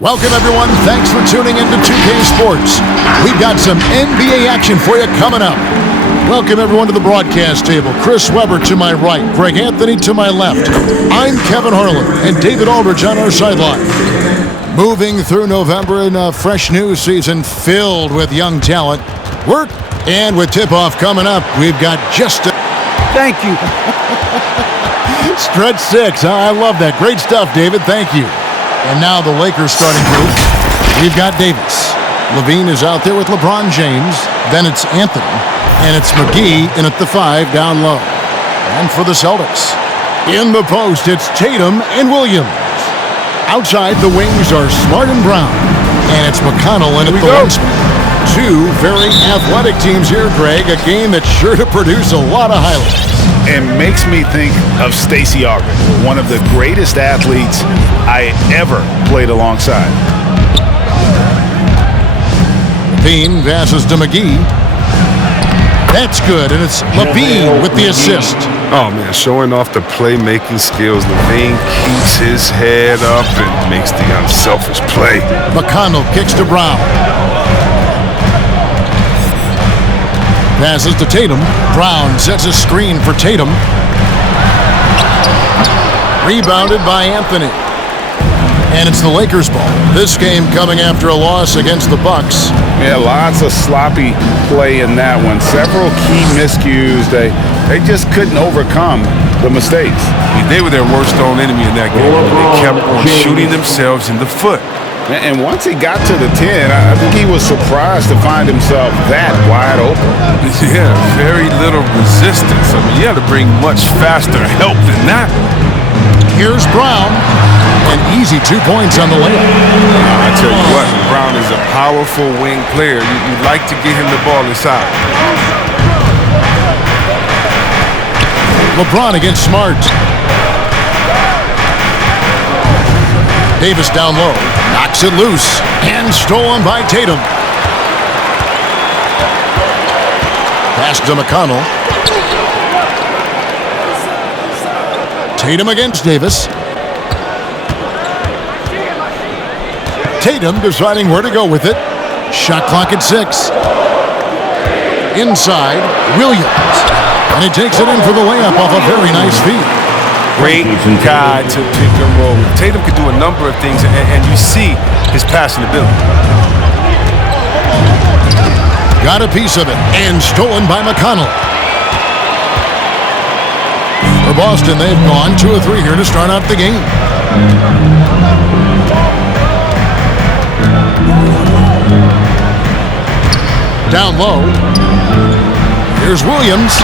Welcome, everyone. Thanks for tuning into 2K Sports. We've got some NBA action for you coming up. Welcome, everyone, to the broadcast table. Chris Webber to my right, Greg Anthony to my left. I'm Kevin Harlan, and David Aldridge on our sideline. Moving through November in a fresh new season filled with young talent. Work, and with tip-off coming up, we've got just a... Thank you. Stretch 6. I love that. Great stuff, David. Thank you. And now the Lakers starting group. We've got Davis. Levine is out there with LeBron James. Then it's Anthony. And it's McGee in at the 5 down low. And for the Celtics, in the post, it's Tatum and Williams. Outside, the wings are Smart and Brown. And it's McConnell in at the 1 spot. Two very athletic teams here, Greg. A game that's sure to produce a lot of highlights. It makes me think of Stacey Augmon, one of the greatest athletes I ever played alongside. Levine passes to McGee. That's good, and it's Levine with the assist. Oh, man, showing off the playmaking skills. Levine keeps his head up and makes the unselfish play. McConnell kicks to Brown. Passes to Tatum. Brown sets a screen for Tatum. Rebounded by Anthony. And it's the Lakers' ball. This game coming after a loss against the Bucks. Yeah, lots of sloppy play in that one. Several key miscues. They just couldn't overcome the mistakes. I mean, they were their worst own enemy in that game. They kept on shooting themselves in the foot. And once he got to the 10, I think he was surprised to find himself that wide open. Yeah, very little resistance. I mean, you had to bring much faster help than that. Here's Brown. An easy 2 points on the layup. I tell you what, Brown is a powerful wing player. You'd like to get him the ball inside. LeBron against Smart. Davis down low. Knocks it loose. And stolen by Tatum. Pass to McConnell. Tatum against Davis. Tatum deciding where to go with it. Shot clock at 6. Inside, Williams. And he takes it in for the layup off a very nice feed. Great guy to pick and roll. Tatum can do a number of things, and you see his passing ability. Got a piece of it, and stolen by McConnell. For Boston, they've gone 2 of 3 here to start out the game. Down low. Here's Williams.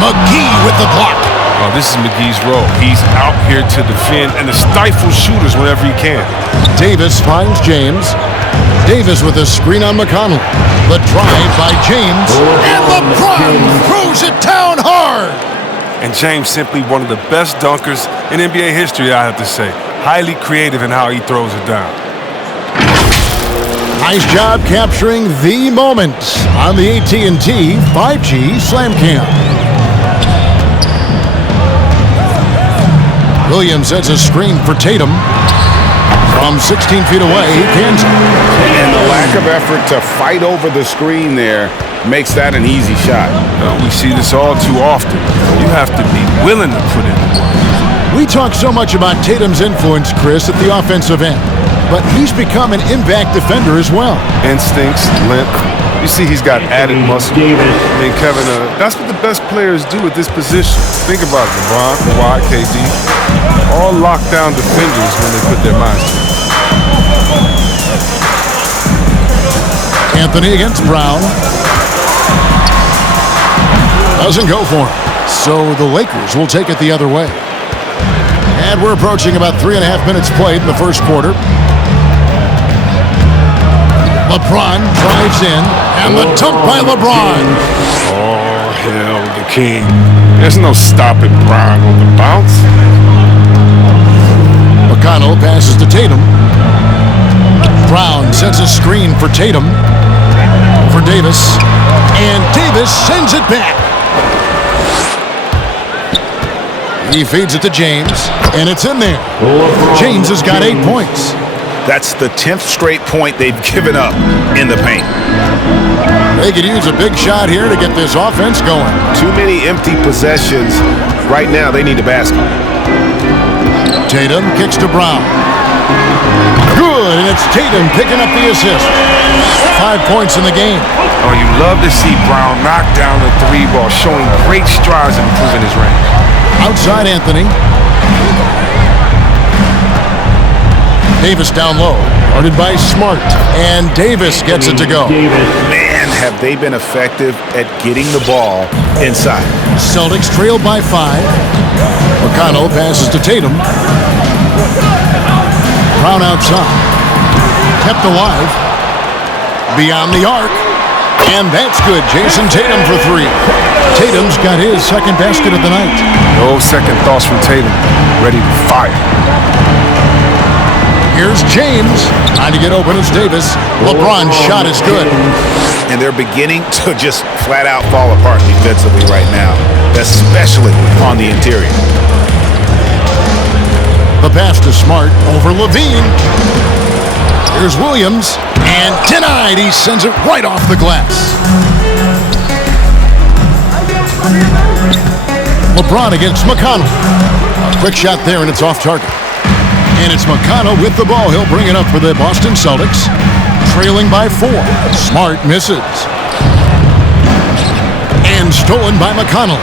McGee with the block. Oh, this is McGee's role. He's out here to defend and to stifle shooters whenever he can. Davis finds James. Davis with a screen on McConnell. The drive by James. And LeBron throws it down hard. And James simply one of the best dunkers in NBA history, I have to say. Highly creative in how he throws it down. Nice job capturing the moment on the AT&T 5G Slam Cam. Williams sets a screen for Tatum. From 16 feet away, he cans it. And the lack of effort to fight over the screen there makes that an easy shot. We see this all too often. You have to be willing to put in the work. We talk so much about Tatum's influence, Chris, at the offensive end. But he's become an impact defender as well. Instincts, length. You see he's got added muscle. And Kevin, that's what the best players do at this position. Think about it, LeBron, Kawhi, KD. All lockdown defenders when they put their minds to it. Anthony against Brown. Doesn't go for him. So the Lakers will take it the other way. And we're approaching about 3.5 minutes played in the first quarter. LeBron drives in, and the dunk by LeBron. Oh, hell, the king. There's no stopping Brown on the bounce. McConnell passes to Tatum. Brown sets a screen for Tatum. For Davis. And Davis sends it back. He feeds it to James, and it's in there. James has got 8 points. That's the 10th straight point they've given up in the paint. They could use a big shot here to get this offense going. Too many empty possessions. Right now, they need a basket. Tatum kicks to Brown. Good, and it's Tatum picking up the assist. 5 points in the game. Oh, you love to see Brown knock down the three ball, showing great strides in improving his range. Outside Anthony. Davis down low, guarded by Smart. And Davis gets it to go. Man, have they been effective at getting the ball inside. Celtics trailed by 5. McConnell passes to Tatum. Brown outside. Kept alive. Beyond the arc. And that's good. Jason Tatum for 3. Tatum's got his second basket of the night. No second thoughts from Tatum. Ready to fire. Here's James. Trying to get open as Davis. LeBron's shot is good. And they're beginning to just flat out fall apart defensively right now, especially on the interior. The pass to Smart over Levine. Here's Williams. And denied. He sends it right off the glass. LeBron against McConnell. A quick shot there, and it's off target. And it's McConnell with the ball. He'll bring it up for the Boston Celtics. Trailing by 4. Smart misses. And stolen by McConnell.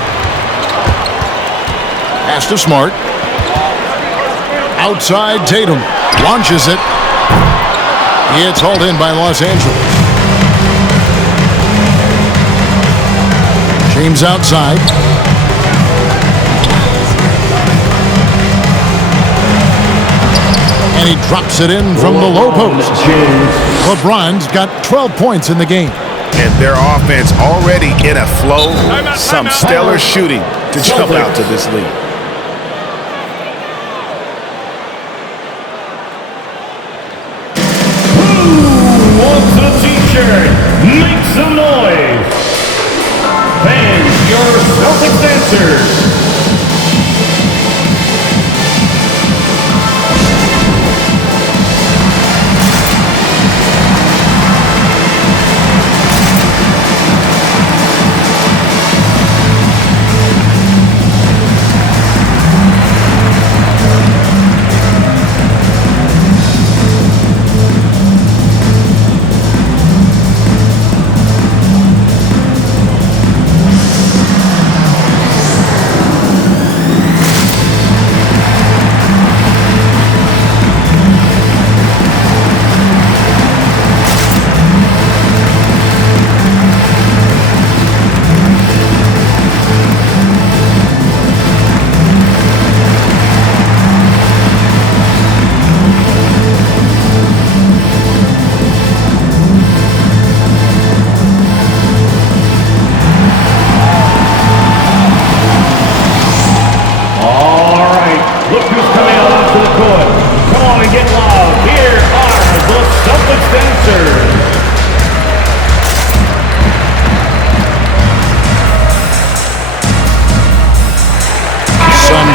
Pass to Smart. Outside Tatum. Launches it. It's hauled in by Los Angeles. James outside. And he drops it in from the low post. LeBron's got 12 points in the game. And their offense already in a flow. Some stellar shooting to jump out to this lead. Who wants a t-shirt? Make some noise. Fans, your Celtics dancers.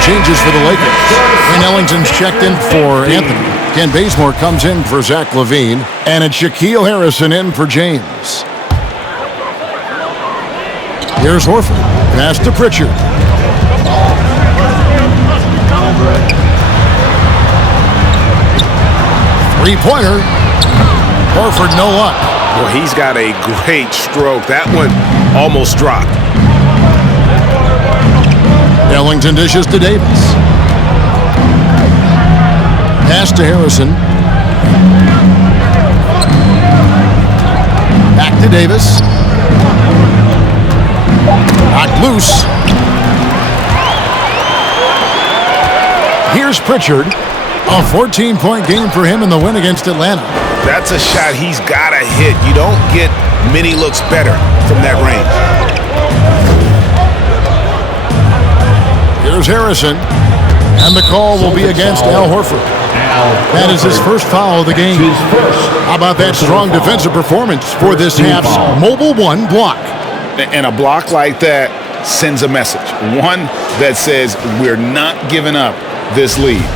Changes for the Lakers. Wayne Ellington's checked in for Anthony. Ken Bazemore comes in for Zach LaVine. And it's Shaquille Harrison in for James. Here's Horford. Pass to Pritchard. Three-pointer. Horford, no luck. Well, he's got a great stroke. That one almost dropped. Ellington dishes to Davis. Pass to Harrison. Back to Davis. Knocked loose. Here's Pritchard. A 14-point game for him in the win against Atlanta. That's a shot he's got to hit. You don't get many looks better from that range. Here's Harrison, and the call will be against Al Horford. That is his first foul of the game. How about that strong defensive performance for this half's Mobile One block? And a block like that sends a message. One that says we're not giving up this lead.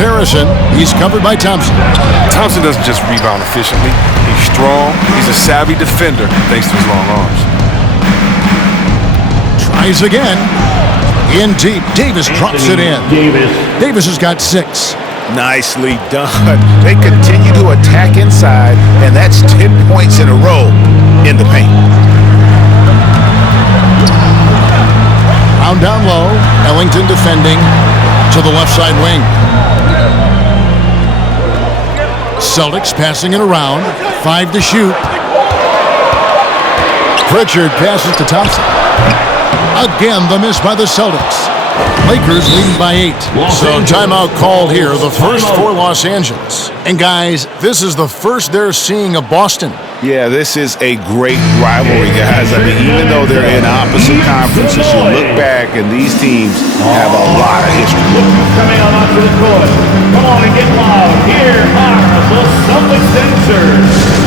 Harrison. He's covered by Thompson. Thompson doesn't just rebound efficiently. He's strong. He's a savvy defender thanks to his long arms. Tries again. In deep. Davis drops it in. Davis has got 6. Nicely done. They continue to attack inside, and that's 10 points in a row in the paint. Brown down low. Ellington defending to the left side wing. Celtics passing it around. 5 to shoot. Pritchard passes to Thompson. Again, the miss by the Celtics. Lakers leading by 8. So timeout called here, the first for Los Angeles. And guys, this is the first they're seeing of Boston. Yeah, this is a great rivalry, guys. I mean, even though they're in opposite conferences, you look back and these teams have a lot of history. Coming on onto the court. Come on and get loud. Here are the Celtics dancers.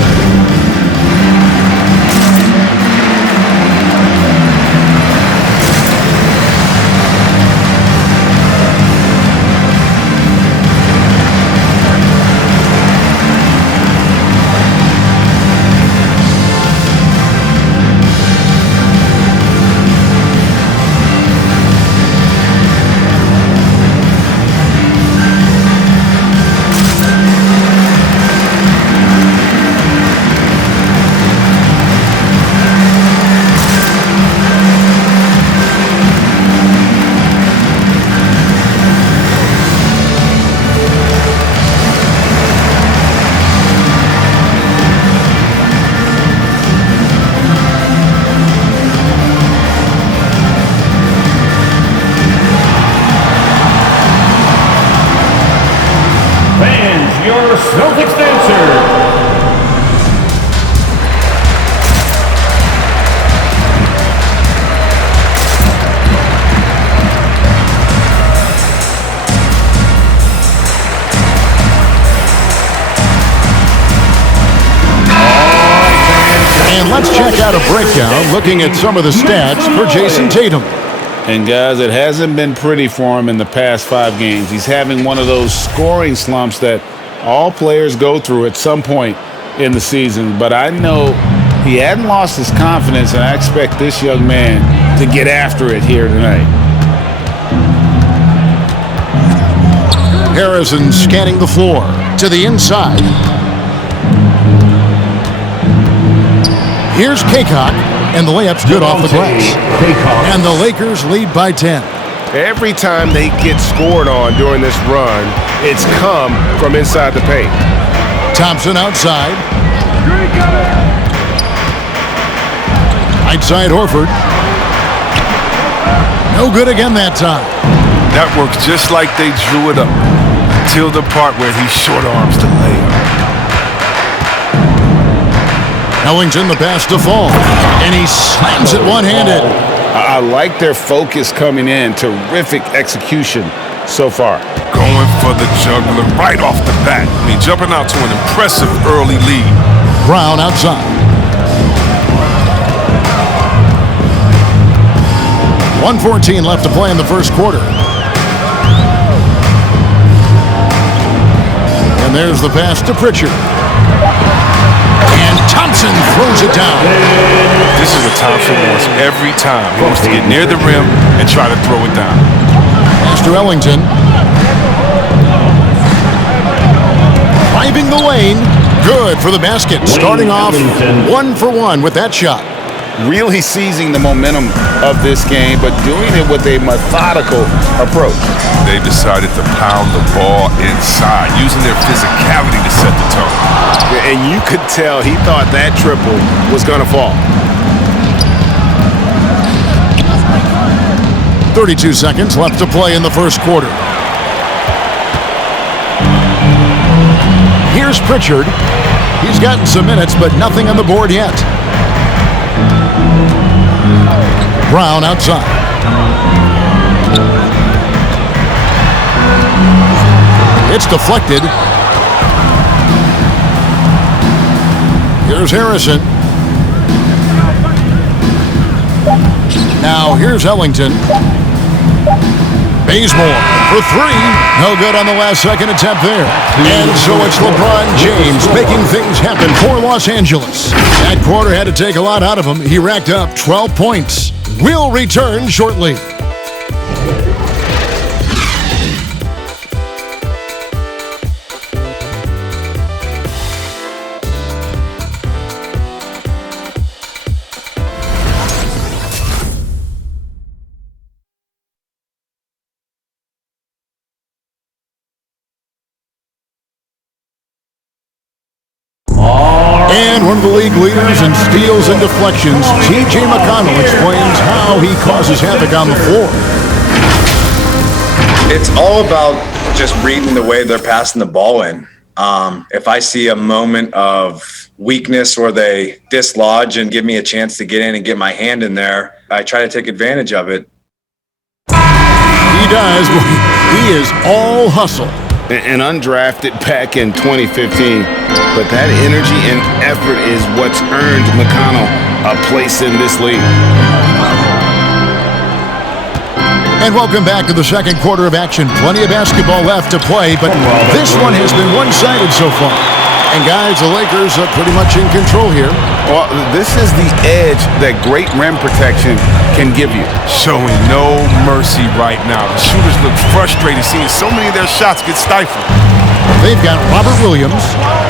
Your Celtics dancer. And let's check out a breakdown looking at some of the stats for Jason Tatum. And guys, it hasn't been pretty for him in the past 5 games. He's having one of those scoring slumps that all players go through at some point in the season. But I know he hadn't lost his confidence, and I expect this young man to get after it here tonight. Harrison scanning the floor to the inside. Here's Kaycock, and the layup's good off the glass. And the Lakers lead by 10. Every time they get scored on during this run, it's come from inside the paint. Thompson outside. Right side Horford. No good again that time. That works just like they drew it up until the part where he short arms the layup. Ellington the pass to Fall, and he slams it one-handed. I like their focus coming in. Terrific execution so far. Going for the juggler right off the bat. I mean, jumping out to an impressive early lead. Brown outside. .114 left to play in the first quarter. And there's the pass to Pritchard. And Thompson throws it down. This is what Thompson wants every time. He wants to get near the rim and try to throw it down. Pass to Ellington. Driving the lane. Good for the basket. Starting off 1 for 1 with that shot. Really seizing the momentum of this game, but doing it with a methodical approach. They decided to pound the ball inside, using their physicality to set the tone. And you could tell he thought that triple was going to fall. 32 seconds left to play in the first quarter. Here's Pritchard. He's gotten some minutes, but nothing on the board yet. Brown outside. It's deflected. Here's Harrison. Now here's Ellington. Bazemore for three. No good on the last second attempt there. And so it's LeBron James making things happen for Los Angeles. That quarter had to take a lot out of him. He racked up 12 points. We'll return shortly. And one of the league leaders in steals and deflections, T.J. McConnell explains how he causes havoc on the floor. It's all about just reading the way they're passing the ball in. If I see a moment of weakness or they dislodge and give me a chance to get in and get my hand in there, I try to take advantage of it. He does. He is all hustle. An undrafted back in 2015, but that energy and effort is what's earned McConnell a place in this league. And welcome back to the second quarter of action. Plenty of basketball left to play, but this one has been one-sided so far. And guys, the Lakers are pretty much in control here. Well, this is the edge that great rim protection can give you. Showing no mercy right now. The shooters look frustrated seeing so many of their shots get stifled. They've got Robert Williams,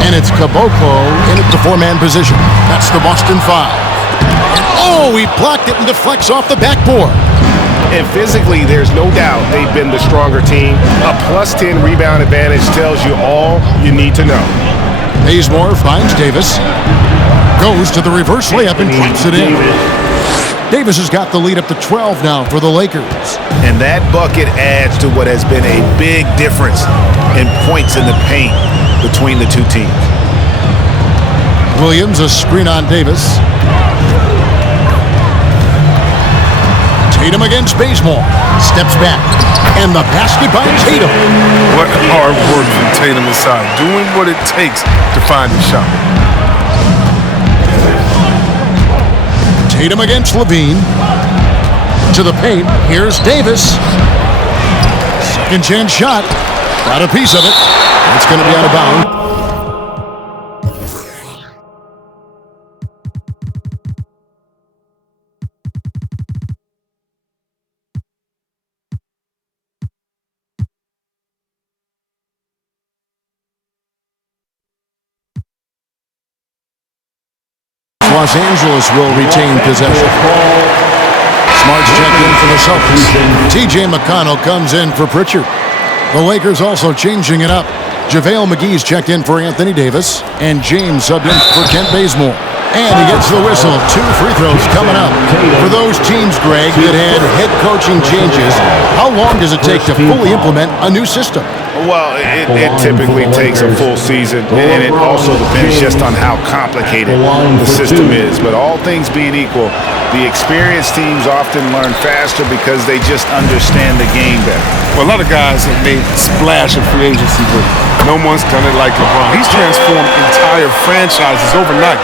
and it's Caboclo in at the four-man position. That's the Boston Five. And he blocked it and deflects off the backboard. And physically, there's no doubt they've been the stronger team. A plus 10 rebound advantage tells you all you need to know. Bazemore finds Davis. Goes to the reverse layup and claps it in. Davis has got the lead up to 12 now for the Lakers. And that bucket adds to what has been a big difference in points in the paint between the two teams. Williams, a screen on Davis. Tatum against Bazemore. Steps back. And the basket by Tatum. What hard work from Tatum inside. Doing what it takes to find the shot. Tatum against Levine. To the paint. Here's Davis. Second chance shot. Got a piece of it. It's going to be out of bounds. Los Angeles will retain possession. Smart's checked in for the Celtics. T.J. McConnell comes in for Pritchard. The Lakers also changing it up. JaVale McGee's checked in for Anthony Davis. And James subbed in for Kent Bazemore. And he gets the whistle. 2 free throws coming up. For those teams, Greg, that had head coaching changes, how long does it take to fully implement a new system? Well, it typically takes a full season, and it also depends just on how complicated the system is. But all things being equal, the experienced teams often learn faster because they just understand the game better. Well, a lot of guys have made a splash in free agency, but no one's done it like LeBron. He's transformed entire franchises overnight.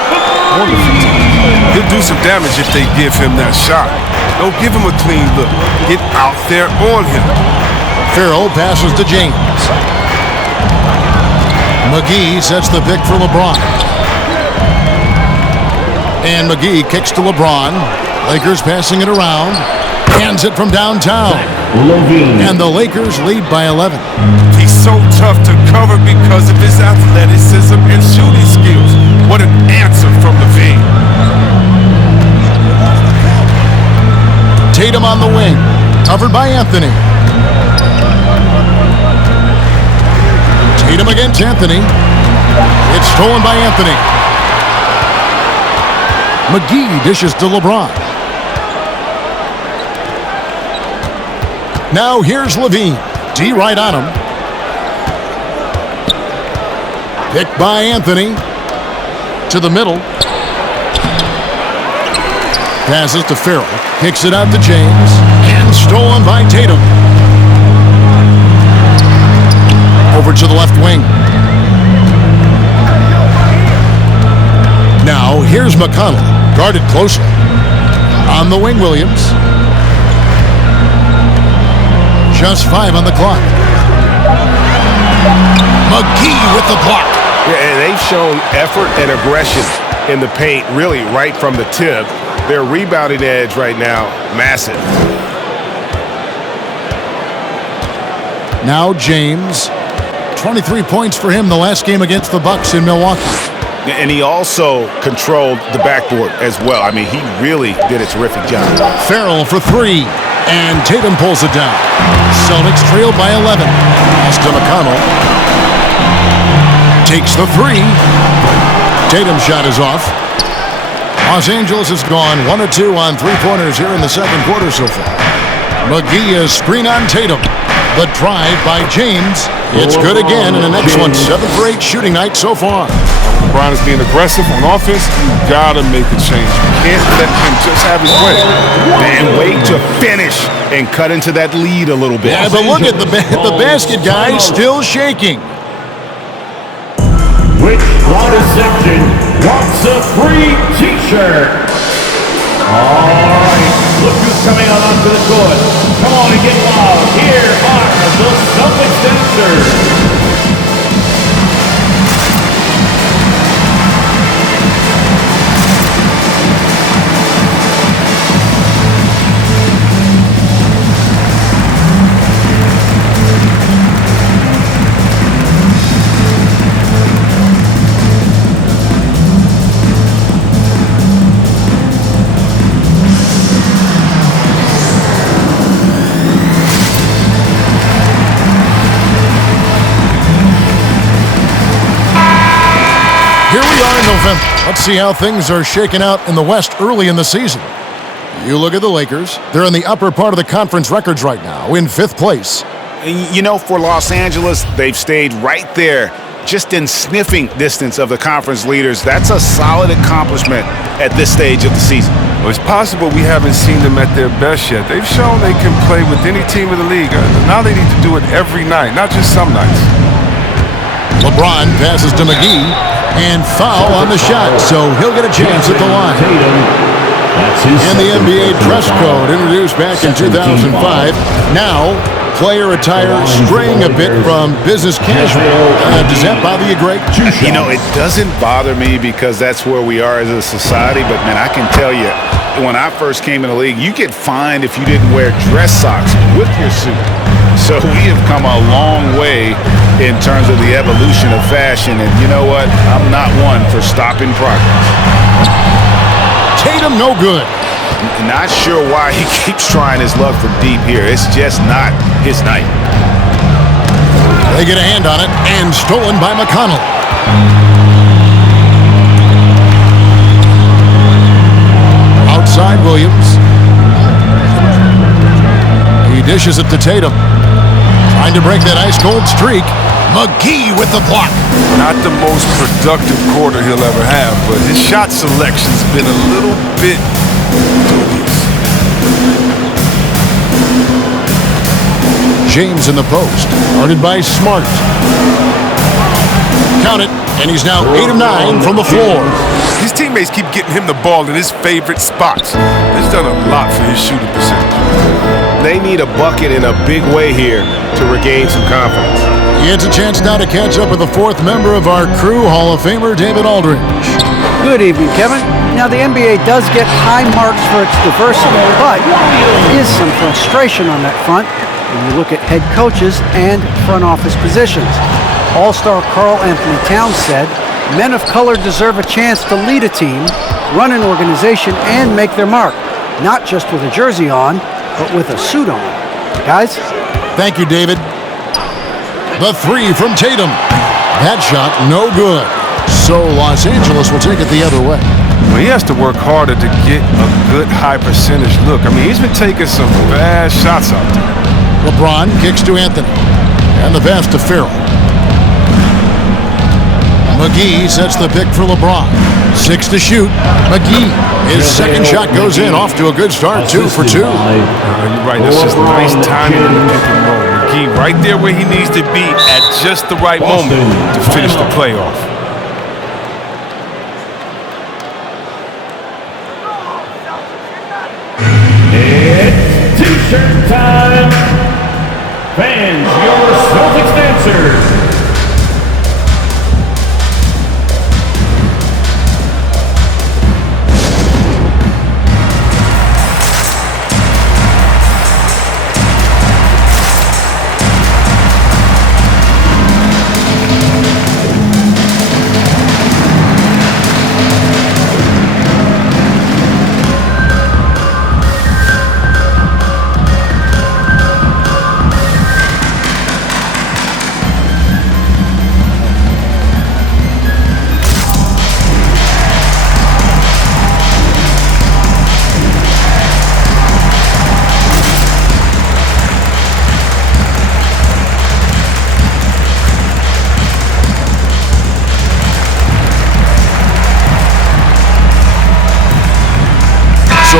Wonderful. He'll do some damage if they give him that shot. Don't give him a clean look. Get out there on him. Farrell passes to James. McGee sets the pick for LeBron. And McGee kicks to LeBron. Lakers passing it around. Hands it from downtown. And the Lakers lead by 11. He's so tough to cover because of his athleticism and shooting skills. What an answer from Levine. Tatum on the wing. Covered by Anthony. Tatum against Anthony. It's stolen by Anthony. McGee dishes to LeBron. Now here's Levine. D right on him. Picked by Anthony. To the middle. Passes to Farrell. Kicks it out to James. And stolen by Tatum. Over to the left wing. Now, here's McConnell. Guarded closely. On the wing, Williams. Just 5 on the clock. McGee with the block. Yeah, and they've shown effort and aggression in the paint, really right from the tip. Their rebounding edge right now, massive. Now James. 23 points for him the last game against the Bucks in Milwaukee. And he also controlled the backboard as well. I mean, he really did a terrific job. Farrell for 3, and Tatum pulls it down. Celtics trailed by 11. Pass to McConnell. Takes the 3. Tatum's shot is off. Los Angeles has gone 1 of 2 on three-pointers here in the second quarter so far. McGee is screen on Tatum. The drive by James. It's good again, and an excellent 7 for 8 shooting night so far. LeBron is being aggressive on offense. You gotta make a change. You can't let him just have his way. And wait to finish and cut into that lead a little bit. Yeah, but look at the basket, guys, still shaking. Which Florida section wants a free T-shirt? All right, look who's coming out onto the court. Come on and get loud. Here are the Celtics dancers. November. Let's see how things are shaking out in the West early in the season. You look at the Lakers. They're in the upper part of the conference records right now, in 5th place. You know, for Los Angeles, they've stayed right there, just in sniffing distance of the conference leaders. That's a solid accomplishment at this stage of the season. Well, it's possible we haven't seen them at their best yet. They've shown they can play with any team in the league. Now they need to do it every night, not just some nights. LeBron passes to McGee, and foul on the shot, so he'll get a chance at the line. And the NBA dress code introduced back in 2005. Now, player attire straying a bit from business casual. Does that bother you, Greg? You know, it doesn't bother me because that's where we are as a society, but man, I can tell you, when I first came in the league, you get fined if you didn't wear dress socks with your suit. So we have come a long way in terms of the evolution of fashion, and you know what? I'm not one for stopping progress. Tatum no good. Not sure why he keeps trying his luck from deep here. It's just not his night. They get a hand on it, and stolen by McConnell. Outside Williams. He dishes it to Tatum. Trying to break that ice-cold streak. McGee with the block. Not the most productive quarter he'll ever have, but his shot selection's been a little bit dubious. James in the post. Guarded by Smart. Count it, and he's now 8 of 9 from the floor. His teammates keep getting him the ball in his favorite spots. It's done a lot for his shooting percentage. They need a bucket in a big way here to regain some confidence. He gets a chance now to catch up with the 4th member of our crew, Hall of Famer David Aldridge. Good evening, Kevin. Now, the NBA does get high marks for its diversity, but there is some frustration on that front when you look at head coaches and front office positions. All-star Karl Anthony Towns said, men of color deserve a chance to lead a team, run an organization, and make their mark, not just with a jersey on, but with a suit on. Guys? Thank you, David. The 3 from Tatum. That shot, no good. So Los Angeles will take it the other way. Well, he has to work harder to get a good high percentage look. I mean, he's been taking some bad shots out there. LeBron kicks to Anthony. And the pass to Farrell. McGee sets the pick for LeBron. 6 to shoot. McGee, his second shot goes in. Off to a good start, 2 for 2. You're right, that's just nice timing in the pick and roll. McGee right there where he needs to be at just the right moment to finish the playoff. It's T-shirt time.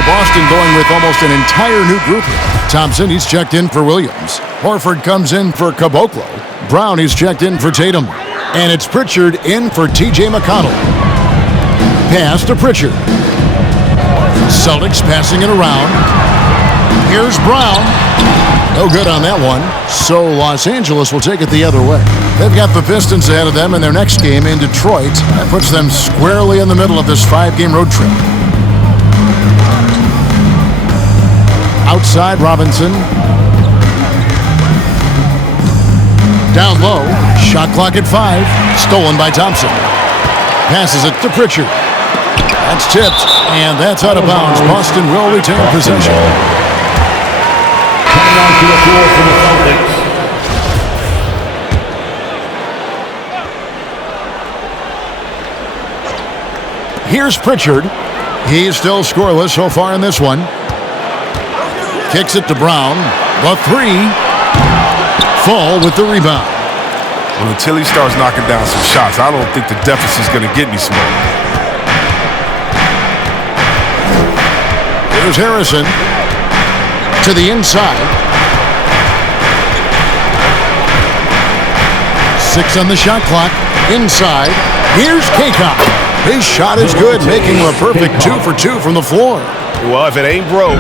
Boston going with almost an entire new group here. Thompson, he's checked in for Williams. Horford comes in for Caboclo. Brown, he's checked in for Tatum. And it's Pritchard in for T.J. McConnell. Pass to Pritchard. Celtics passing it around. Here's Brown. No good on that one. So Los Angeles will take it the other way. They've got the Pistons ahead of them in their next game in Detroit. That puts them squarely in the middle of this 5-game road trip. Outside, Robinson. Down low. Shot clock at 5. Stolen by Thompson. Passes it to Pritchard. That's tipped, and that's out of bounds. Boston will retain possession. Coming onto the floor for the Celtics. Here's Pritchard. He's still scoreless so far in this one. Kicks it to Brown. The 3. Fall with the rebound. Well, until he starts knocking down some shots, I don't think the deficit's going to get any smaller. Here's Harrison to the inside. 6 on the shot clock. Inside. Here's Kaycock. His shot is good, making him a perfect 2 for 2 from the floor. Well, if it ain't broke,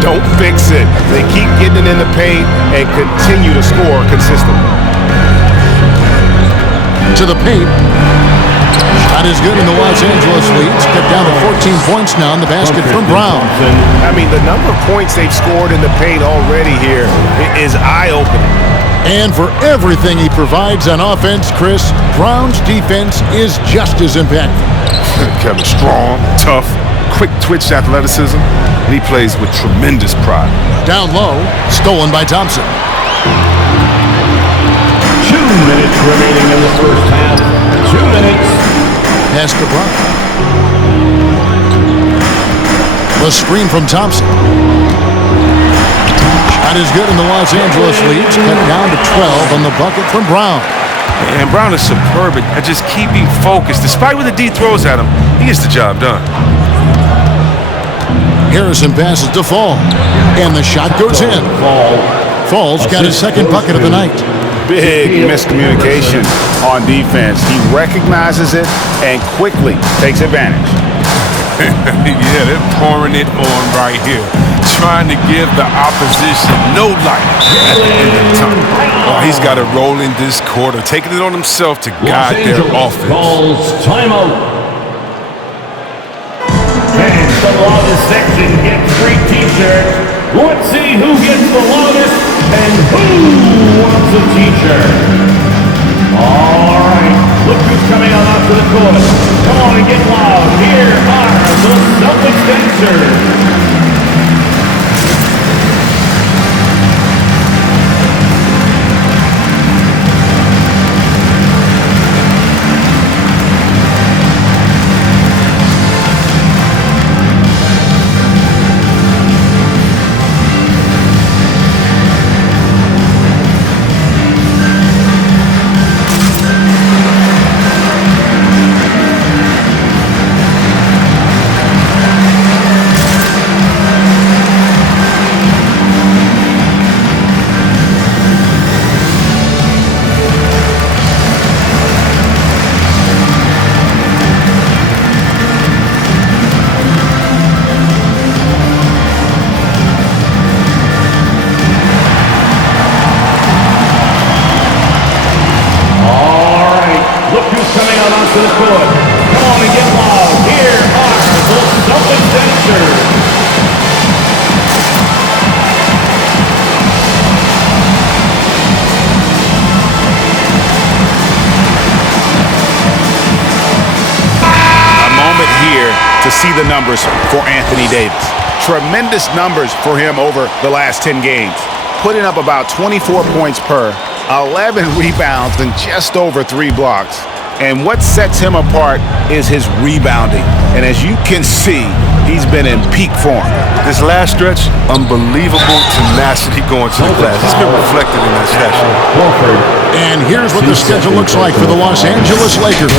don't fix it. They keep getting it in the paint and continue to score consistently. To the paint. Shot is good in the Los Angeles lead. It's cut down to 14 points now in the basket from Brown. I mean, the number of points they've scored in the paint already here is eye-opening. And for everything he provides on offense, Chris, Brown's defense is just as impactful. Kevin, strong, tough, quick twitch athleticism, and he plays with tremendous pride. Down low, stolen by Thompson. 2 minutes remaining in the first half. 2 minutes. Pass to Brown. The screen from Thompson. Shot is good in the Los Angeles lead. It's cut down to 12 on the bucket from Brown. And Brown is superb at just keeping focused. Despite what the D throws at him, he gets the job done. Harrison passes to Fall. And the shot goes in. Fall's got his second bucket of the night. Big miscommunication on defense. He recognizes it and quickly takes advantage. Yeah, they're pouring it on right here. Trying to give the opposition no light at the end of the time. Oh, he's got it rolling this quarter, taking it on himself to guide their offense. Calls timeout. And the loudest section gets free t-shirts. Let's see who gets the loudest and who wants a t-shirt. All right, look who's coming out onto the court. Come on and get loud. Here are the Celtics dancers. To the court. Come on and get loud. Here are the Celtics dancers. A moment here to see the numbers for Anthony Davis. Tremendous numbers for him over the last 10 games. Putting up about 24 points per, 11 rebounds, and just over 3 blocks. And what sets him apart is his rebounding. And as you can see, he's been in peak form. This last stretch, unbelievable tenacity going to the glass. It's been reflected in that session. And here's what the schedule looks like for the Los Angeles Lakers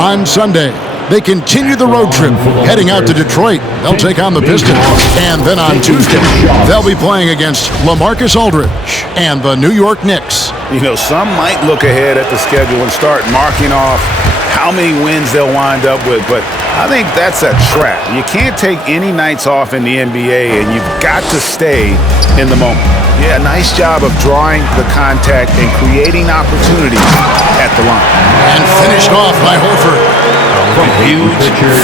on Sunday. They continue the road trip, heading out to Detroit. They'll take on the Pistons. And then on Tuesday, they'll be playing against LaMarcus Aldridge and the New York Knicks. You know, some might look ahead at the schedule and start marking off how many wins they'll wind up with, but I think that's a trap. You can't take any nights off in the NBA, and you've got to stay in the moment. Yeah, nice job of drawing the contact and creating opportunities at the line. And finished off by Horford. From huge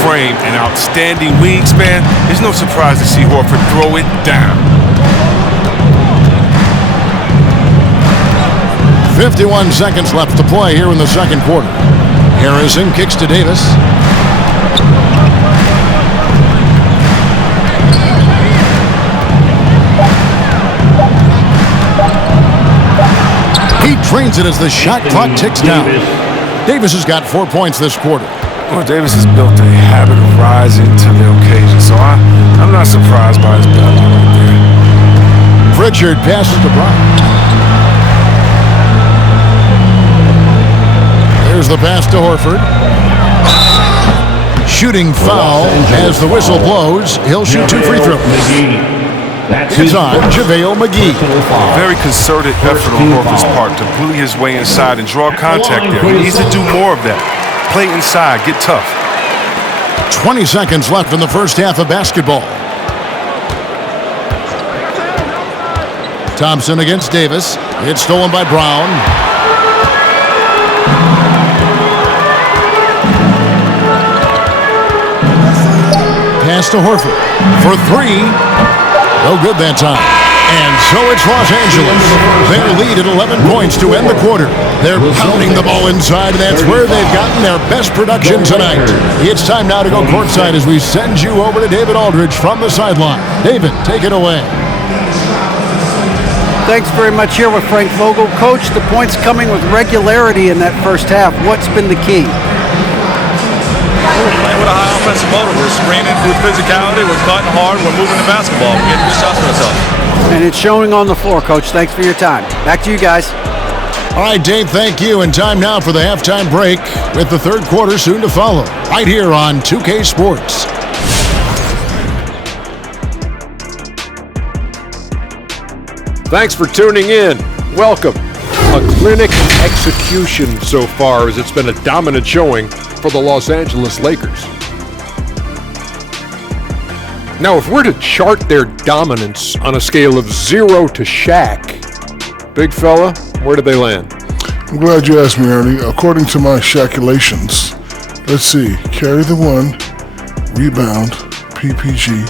frame and outstanding wingspan, there's no surprise to see Horford throw it down. 51 seconds left to play here in the second quarter. Harrison kicks to Davis. He drains it as the shot clock ticks down. Davis has got 4 points this quarter. Well, Davis has built a habit of rising to the occasion, so I'm not surprised by his bailout right there. Pritchard passes to Brown. There's the pass to Horford. Shooting foul as the whistle blows. He'll shoot 2 free throws. It's on JaVale McGee. Very concerted effort on Horford's part to bully his way inside and draw contact there. He needs to do more of that. Play inside, get tough. 20 seconds left in the first half of basketball. Thompson against Davis. It's stolen by Brown. Pass to Horford for 3. No good that time. And so it's Los Angeles. Their lead at 11 points to end the quarter. They're pounding the ball inside, and that's where they've gotten their best production tonight. It's time now to go courtside as we send you over to David Aldridge from the sideline. David, take it away. Thanks very much here with Frank Vogel. Coach, the points coming with regularity in that first half. What's been the key? We're playing with a high offensive motor. We're screening with physicality. We're cutting hard. We're moving the basketball. We're getting good shots for ourselves. And it's showing on the floor, Coach. Thanks for your time. Back to you guys. All right, Dave, thank you. And time now for the halftime break with the third quarter soon to follow. Right here on 2K Sports. Thanks for tuning in. Welcome. A clinic execution so far, as it's been a dominant showing for the Los Angeles Lakers. Now, if we're to chart their dominance on a scale of 0 to Shaq, big fella, where do they land? I'm glad you asked me, Ernie. According to my Shaqulations, let's see. Carry the 1, rebound, PPG,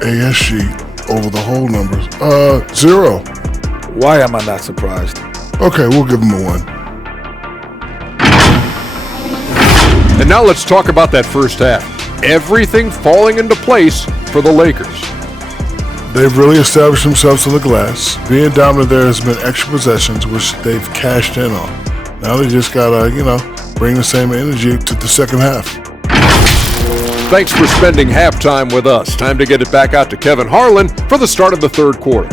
ASG, over the whole numbers. 0. Why am I not surprised? Okay, we'll give him a 1. And now let's talk about that first half. Everything falling into place for the Lakers. They've really established themselves on the glass. Being dominant there has been extra possessions, which they've cashed in on. Now they just gotta, bring the same energy to the second half. Thanks for spending halftime with us. Time to get it back out to Kevin Harlan for the start of the third quarter.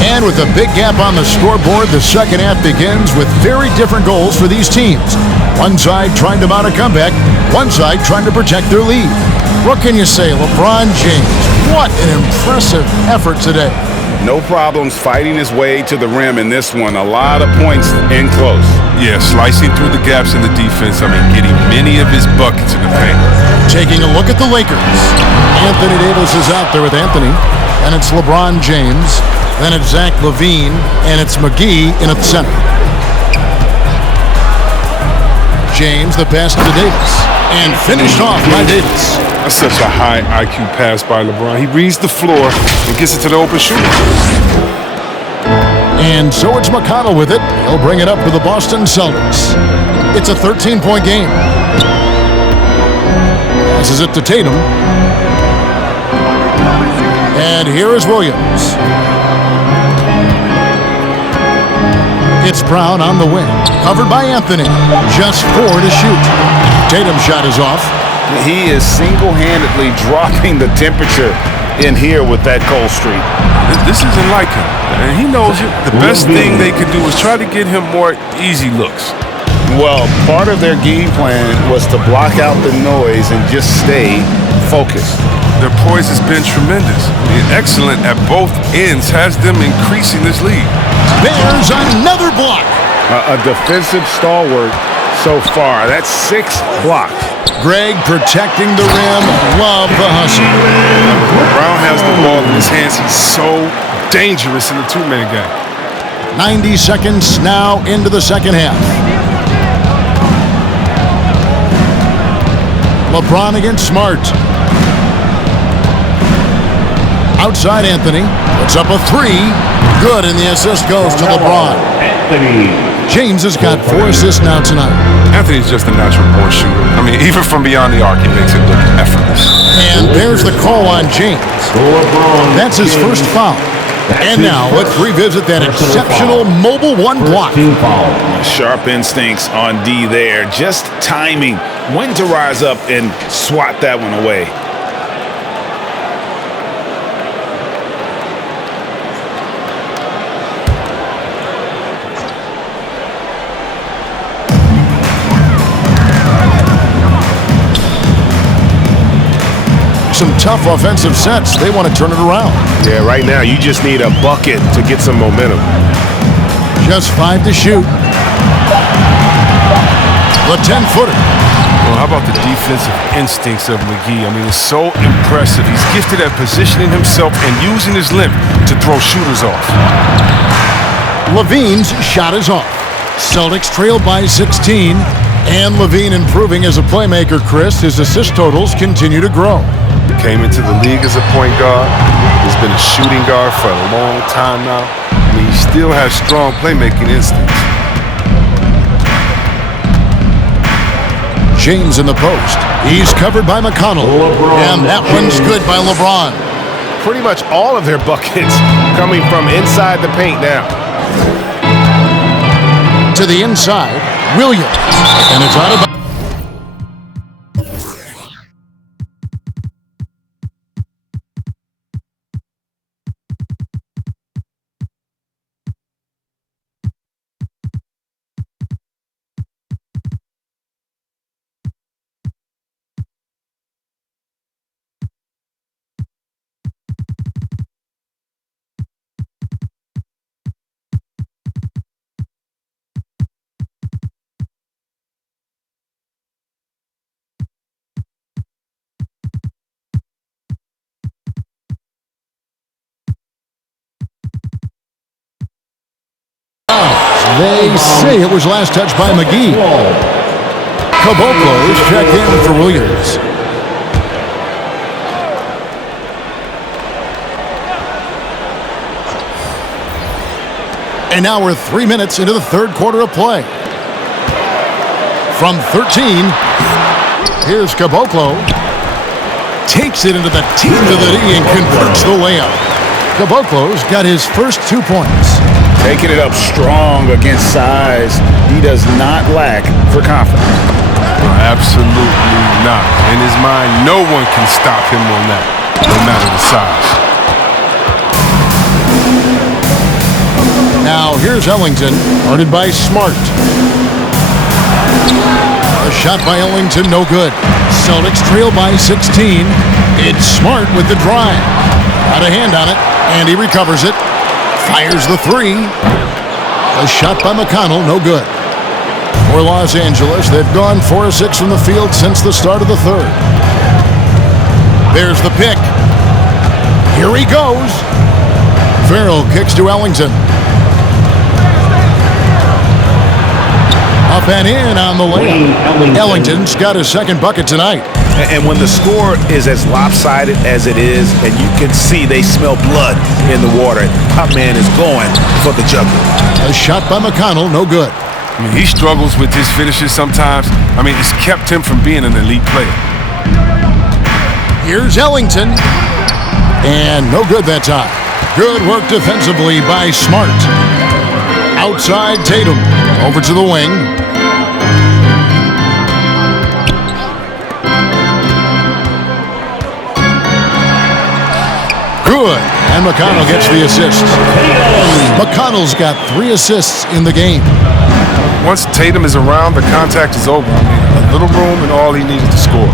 And with a big gap on the scoreboard, the second half begins with very different goals for these teams. One side trying to mount a comeback, one side trying to protect their lead. What can you say, LeBron James? What an impressive effort today. No problems fighting his way to the rim in this one. A lot of points in close. Yeah, slicing through the gaps in the defense. Getting many of his buckets in the paint. Taking a look at the Lakers. Anthony Davis is out there with Anthony. And it's LeBron James. Then it's Zach LaVine. And it's McGee in at the center. James, the pass to Davis. And finished off by Davis. That's such a high IQ pass by LeBron. He reads the floor and gets it to the open shooter. And so it's McConnell with it. He'll bring it up to the Boston Celtics. It's a 13-point game. Passes it to Tatum. And here is Williams. It's Brown on the wing. Covered by Anthony. Just 4 to shoot. Tatum's shot is off. He is single-handedly dropping the temperature in here with that cold streak. This isn't like him, and he knows it. The best thing they could do is try to get him more easy looks. Well, part of their game plan was to block out the noise and just stay focused. Their poise has been tremendous. Excellent at both ends, has them increasing this lead. There's another block. A defensive stalwart so far. That's 6 blocks. Greg protecting the rim. Love the hustle. Brown has the ball in his hands. He's so dangerous in the two-man game. 90 seconds now into the second half. LeBron against Smart. Outside Anthony. Puts up a 3. Good, and the assist goes to LeBron. James has got 4 assists now tonight. Anthony's just a natural-born shooter. I mean, even from beyond the arc, he makes it look effortless. And there's the call on James. That's his first foul. And now let's revisit that exceptional mobile 1 block. Sharp instincts on D there. Just timing when to rise up and swat that one away. Some tough offensive sets. They want to turn it around. Yeah, right now you just need a bucket to get some momentum. Just 5 to shoot. The 10-footer. Well, how about the defensive instincts of McGee? I mean, it's so impressive. He's gifted at positioning himself and using his length to throw shooters off. Levine's shot is off. Celtics trail by 16. And Levine improving as a playmaker, Chris. His assist totals continue to grow. Came into the league as a point guard. He's been a shooting guard for a long time now. I mean, he still has strong playmaking instincts. James in the post. He's covered by McConnell. And that one's good by LeBron. Pretty much all of their buckets coming from inside the paint now. To the inside, Williams. And it's out of bounds. They say it was last touched by McGee. Caboclo's checked in for Williams. And now we're 3 minutes into the third quarter of play. From 13, here's Caboclo. Takes it into the teeth of the D and converts the layup. Caboclo's got his first 2 points. Taking it up strong against size. He does not lack for confidence. Absolutely not. In his mind, no one can stop him on that, no matter the size. Now here's Ellington, guarded by Smart. A shot by Ellington, no good. Celtics trail by 16. It's Smart with the drive. Got a hand on it, and he recovers it. Fires the 3. A shot by McConnell, no good. For Los Angeles, they've gone 4 of 6 from the field since the start of the third. There's the pick. Here he goes. Farrell kicks to Ellington. Up and in on the layup. Ellington's got his second bucket tonight. And when the score is as lopsided as it is, and you can see they smell blood in the water, top man is going for the jugular. A shot by McConnell, no good. I mean, he struggles with his finishes sometimes. I mean, it's kept him from being an elite player. Here's Ellington. And no good that time. Good work defensively by Smart. Outside Tatum. Over to the wing. Good. And McConnell gets the assist. McConnell's got 3 assists in the game. Once Tatum is around, the contact is over. I mean, a little room and all he needed to score.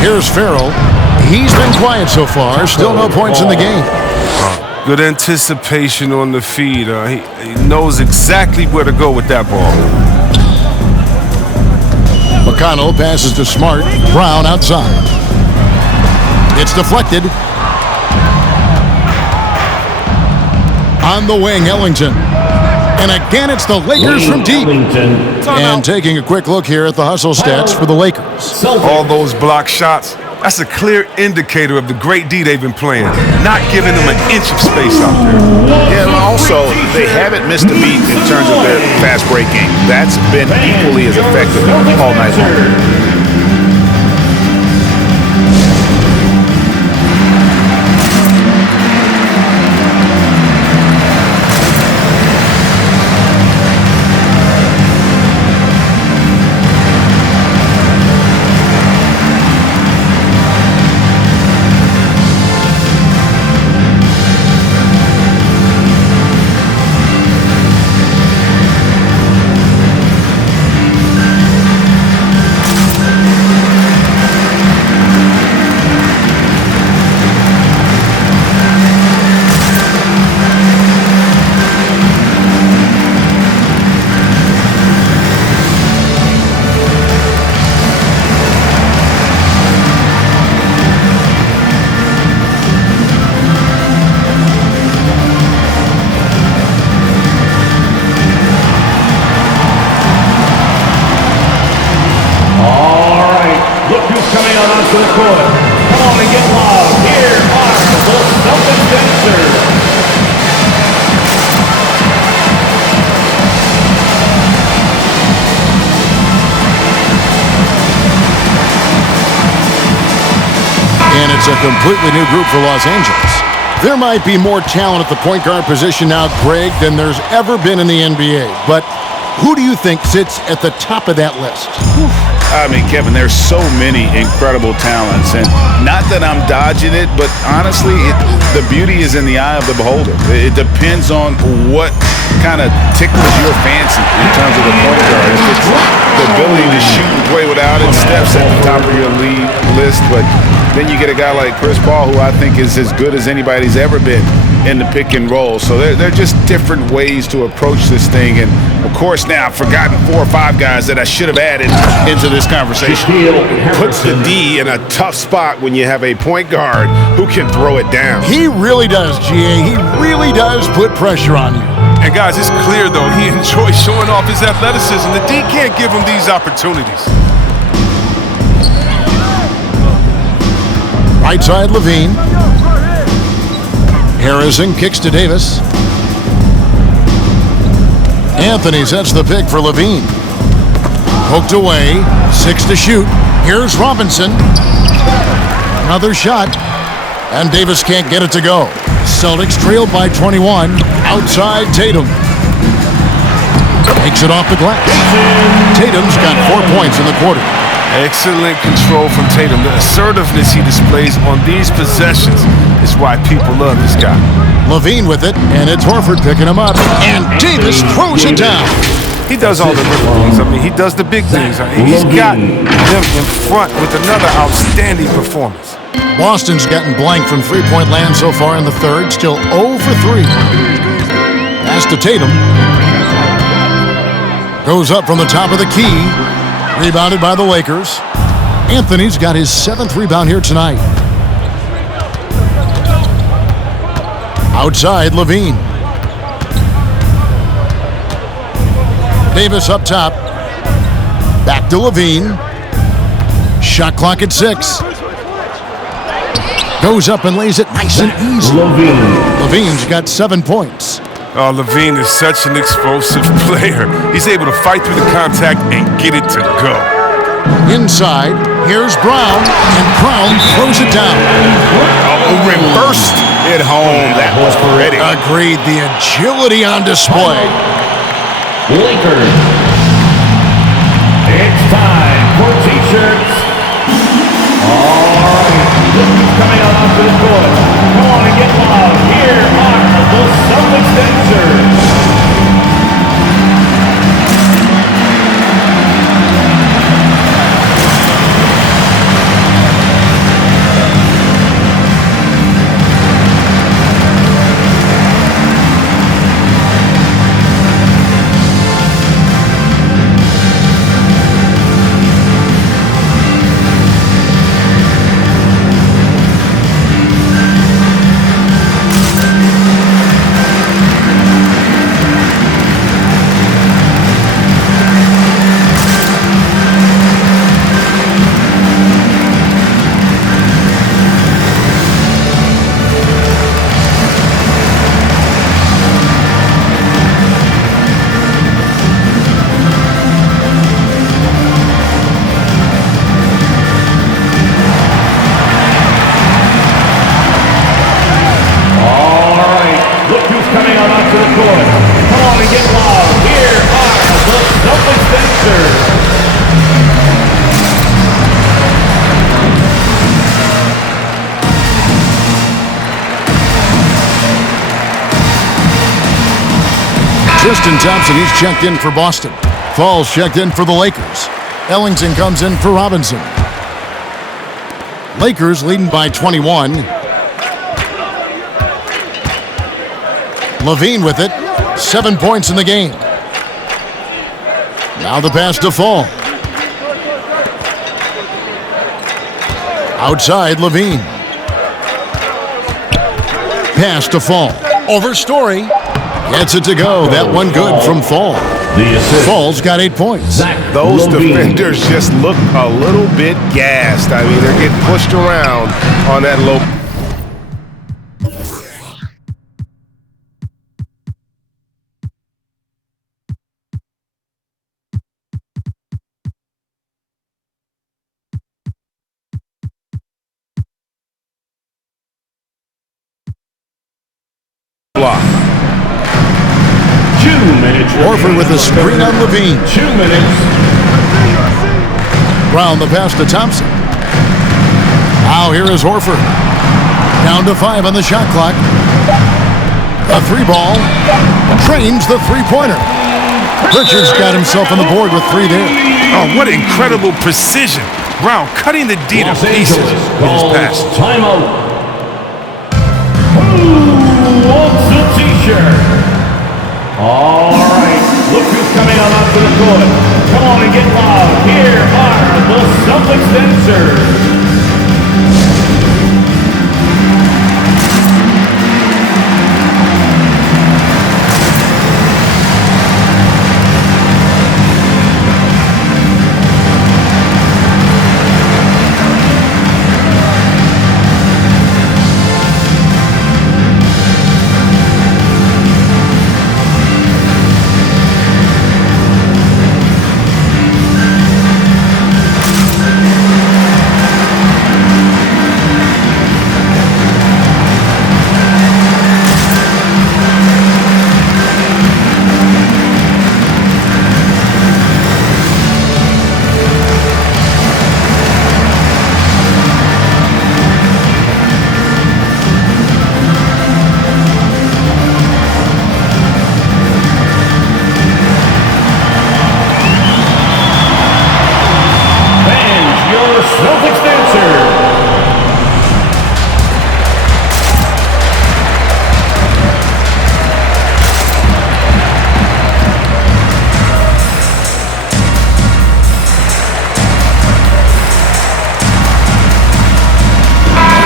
Here's Farrell. He's been quiet so far. Still no points in the game. Good anticipation on the feed. He knows exactly where to go with that ball. McConnell passes to Smart. Brown outside. It's deflected. On the wing, Ellington. And again, it's the Lakers from deep. And taking a quick look here at the hustle stats for the Lakers. All those block shots, that's a clear indicator of the great D they've been playing. Not giving them an inch of space out there. Yeah, and also, they haven't missed a beat in terms of their fast break game. That's been equally as effective all night long. To the court. Come on and get loud. Here are the Celtics dancers. And it's a completely new group for Los Angeles. There might be more talent at the point guard position now, Greg, than there's ever been in the NBA. But who do you think sits at the top of that list? I mean, Kevin, there's so many incredible talents, and not that I'm dodging it, but honestly, the beauty is in the eye of the beholder. It depends on what kind of tickles your fancy in terms of the point guard. If it's the ability to shoot and play without it, Steph's at the top of your league list, but then you get a guy like Chris Paul, who I think is as good as anybody's ever been in the pick and roll. So they're just different ways to approach this thing. And, of course, now I've forgotten 4 or 5 guys that I should have added into this conversation. Puts the D in a tough spot when you have a point guard who can throw it down. He really does, GA. He really does put pressure on you. And, guys, it's clear, though, he enjoys showing off his athleticism. The D can't give him these opportunities. Right side, Levine. Harrison kicks to Davis. Anthony sets the pick for Levine. Poked away. 6 to shoot. Here's Robinson. Another shot. And Davis can't get it to go. Celtics trailed by 21. Outside Tatum. Takes it off the glass. Tatum's got 4 points in the quarter. Excellent control from Tatum. The assertiveness he displays on these possessions is why people love this guy. Levine with it, and it's Horford picking him up. And Davis throws it down. He does all the little things. I mean, he does the big things. He's got them in front with another outstanding performance. Boston's gotten blank from three-point land so far in the third. Still 0 for 3. Pass to Tatum. Goes up from the top of the key. Rebounded by the Lakers. Anthony's got his 7th rebound here tonight. Outside, Levine. Davis up top. Back to Levine. Shot clock at 6. Goes up and lays it nice and easy. Levine's got 7 points. Oh, Levine is such an explosive player. He's able to fight through the contact and get it to go. Inside, here's Brown, and Brown throws it down. Reversed it home. That was pretty. Agreed. The agility on display. Lakers. It's time for T-shirts. All right. on onto the court. Come on and get loud. Here are the Celtics dancers. Tristan Thompson, he's checked in for Boston. Falls checked in for the Lakers. Ellington comes in for Robinson. Lakers leading by 21. Levine with it. 7 points in the game. Now the pass to Fall. Outside, Levine. Pass to Fall. Over Story. Gets it to go. That one good from Fall. Fall's got 8 points. Those defenders just look a little bit gassed. I mean, they're getting pushed around on that low. Block. 2 minutes. Horford with a screen on Levine. 2 minutes. Brown the pass to Thompson. Now here is Horford. Down to 5 on the shot clock. A 3-ball. Trains the three-pointer. Pritchard's got himself on the board with 3 there. Oh, what incredible precision. Brown cutting the D to pieces with his pass. Timeout. Who wants a t-shirt? All right, look who's coming on onto the court. Come on and get loud. Here are the Celtics dancers.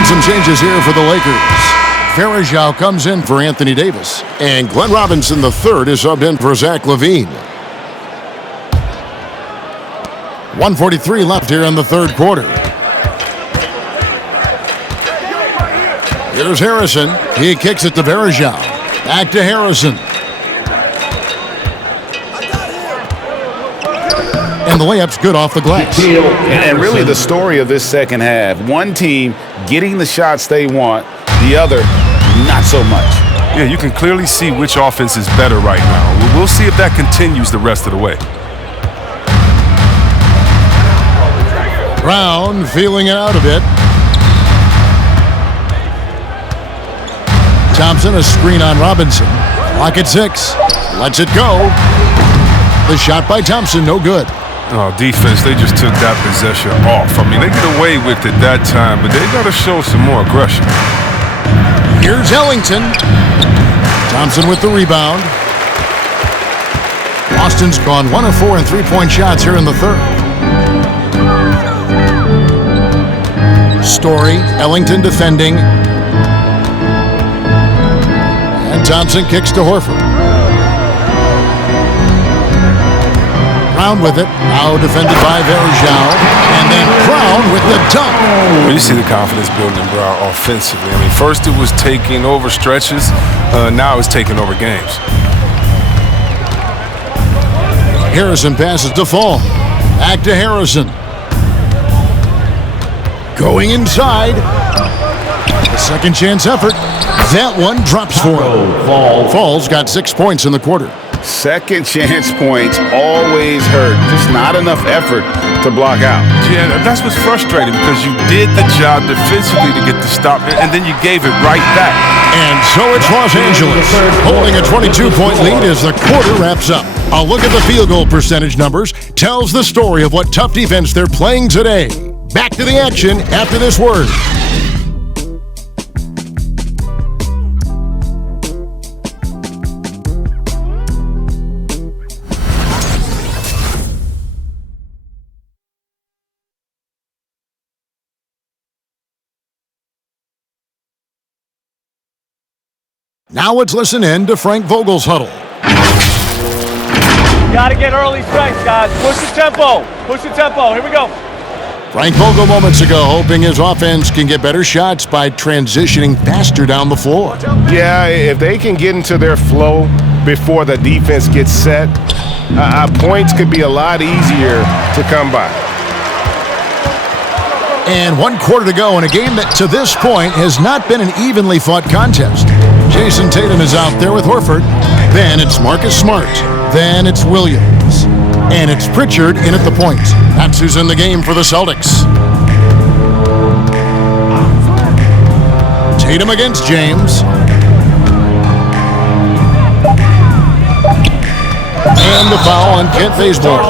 Some changes here for the Lakers. Farajao comes in for Anthony Davis. And Glenn Robinson III is subbed in for Zach LaVine. 1:43 left here in the third quarter. Here's Harrison. He kicks it to Farajao. Back to Harrison. And the layup's good off the glass. And really the story of this second half, one team getting the shots they want, the other not so much. Yeah, you can clearly see which offense is better right now. We'll see if that continues the rest of the way. Brown feeling it out a bit. Thompson, a screen on Robinson. Clock at 6. Lets it go. The shot by Thompson, no good. Oh, defense, they just took that possession off. I mean, they get away with it that time, but they got to show some more aggression. Here's Ellington. Thompson with the rebound. Boston's gone 1 of 4 in three-point shots here in the third. Story, Ellington defending. And Thompson kicks to Horford. Brown with it. Now defended by Varejao. And then Brown with the dunk. Well, you see the confidence building in Brown offensively. I mean, first it was taking over stretches. Now it's taking over games. Harrison passes to Fall. Back to Harrison. Going inside. The second chance effort. That one drops for him. Fall's got 6 points in the quarter. Second chance points always hurt. Just not enough effort to block out. Yeah, that's what's frustrating because you did the job defensively to get the stop, and then you gave it right back. And so it's Los Angeles holding a 22-point lead as the quarter wraps up. A look at the field goal percentage numbers tells the story of what tough defense they're playing today. Back to the action after this word. Now let's listen in to Frank Vogel's huddle. Got to get early strength, guys. Push the tempo. Push the tempo. Here we go. Frank Vogel moments ago hoping his offense can get better shots by transitioning faster down the floor. Yeah, if they can get into their flow before the defense gets set, points could be a lot easier to come by. And 1 quarter to go in a game that to this point has not been an evenly fought contest. Jason Tatum is out there with Horford. Then it's Marcus Smart. Then it's Williams. And it's Pritchard in at the point. That's who's in the game for the Celtics. Tatum against James. And the foul on Kent Bazemore.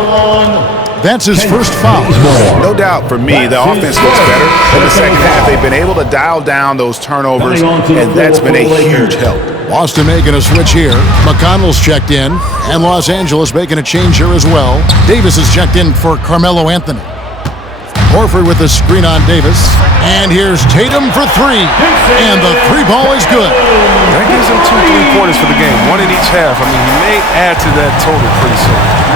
That's his first foul. No doubt for me, the offense looks better in the second half. They've been able to dial down those turnovers, and that's been a huge help. Boston making a switch here. McConnell's checked in, and Los Angeles making a change here as well. Davis is checked in for Carmelo Anthony. Horford with the screen on Davis. And here's Tatum for 3. And the 3 ball is good. That gives him 2 3-pointers for the game, 1 in each half. I mean, he may add to that total pretty soon.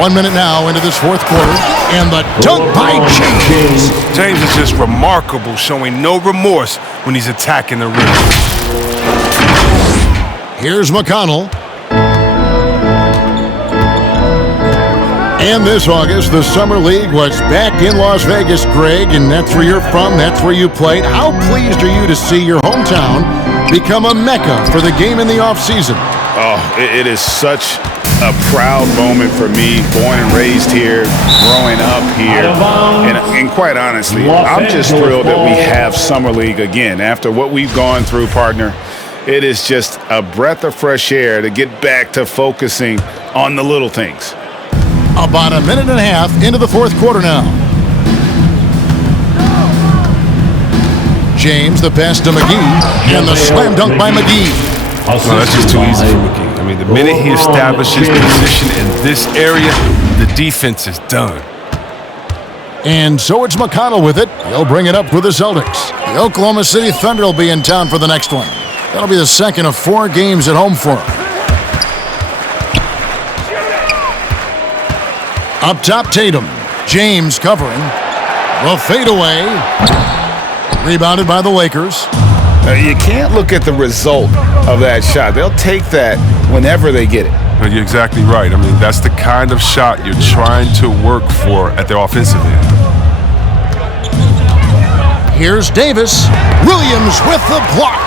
1 minute now into this fourth quarter, and the dunk by James. James is just remarkable, showing no remorse when he's attacking the rim. Here's McConnell. And this August, the Summer League was back in Las Vegas, Greg, and that's where you're from, that's where you played. How pleased are you to see your hometown become a mecca for the game in the offseason? Oh, it is such a proud moment for me, born and raised here, growing up here, and quite honestly, I'm just thrilled that we have Summer League again. After what we've gone through, partner, it is just a breath of fresh air to get back to focusing on the little things. About a minute and a half into the fourth quarter now. James, the pass to McGee, and the slam dunk by McGee. No, that's just too easy for McGee. I mean, the minute he establishes position in this area, the defense is done. And so it's McConnell with it. He'll bring it up for the Celtics. The Oklahoma City Thunder will be in town for the next one. That'll be the second of 4 games at home for him. Up top, Tatum. James covering. The fadeaway. Rebounded by the Lakers. You can't look at the result of that shot. They'll take that whenever they get it. But you're exactly right. I mean, that's the kind of shot you're trying to work for at the offensive end. Here's Davis. Williams with the block.